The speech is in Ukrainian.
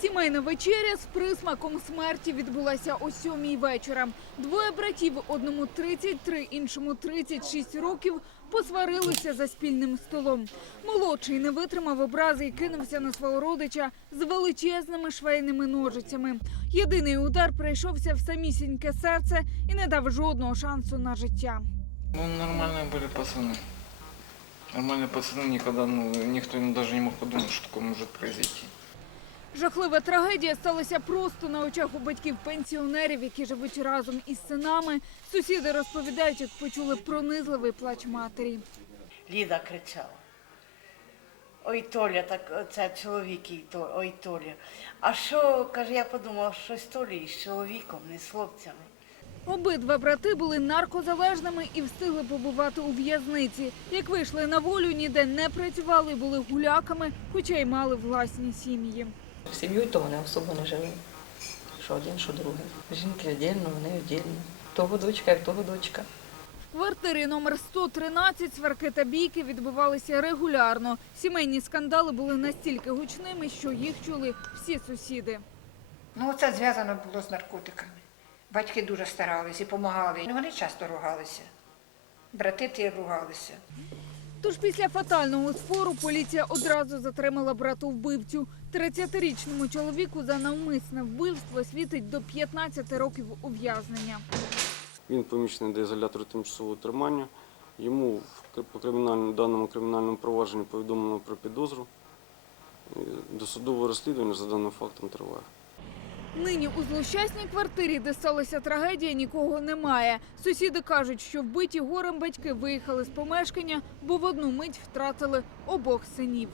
Сімейна вечеря з присмаком смерті відбулася о сьомій вечора. Двоє братів, одному 33, іншому 36 років, посварилися за спільним столом. Молодший не витримав образи і кинувся на свого родича з величезними швейними ножицями. Єдиний удар прийшовся в самісіньке серце і не дав жодного шансу на життя. Ну, нормальные были пацаны. Нормальные пацаны, никогда, ну, никто даже не мог подумать, что такое может произойти. Жахлива трагедія сталася просто на очах у батьків пенсіонерів, які живуть разом із синами. Сусіди розповідають, як почули пронизливий плач матері. Ліда кричала. Ой, Толя, так це чоловік, і То- ой, Толя. А що, каже, я подумала, щось Толі із чоловіком, не з хлопцями. Обидва брати були наркозалежними і встигли побувати у в'язниці. Як вийшли на волю, ніде не працювали, були гуляками, хоча й мали власні сім'ї. Сім'єю то вони особо не жили. Що один, що другий. Жінки віддільно, вони віддільно. Того дочка, як того дочка. В квартирі номер 113 сварки та бійки відбувалися регулярно. Сімейні скандали були настільки гучними, що їх чули всі сусіди. Ну, це зв'язано було з наркотиками. Батьки дуже старалися і допомагали. Вони часто ругалися. Брати ті ругалися. Тож після фатального спору поліція одразу затримала брату вбивцю. 30-річному чоловіку за навмисне вбивство світить до 15 років ув'язнення. Він поміщений до ізолятору тимчасового тримання. Йому в- даному кримінальному провадженні повідомлено про підозру. Е, Досудове розслідування за даним фактом триває. Нині у злощасній квартирі, де сталася трагедія, нікого немає. Сусіди кажуть, що вбиті горем батьки виїхали з помешкання, бо в одну мить втратили обох синів.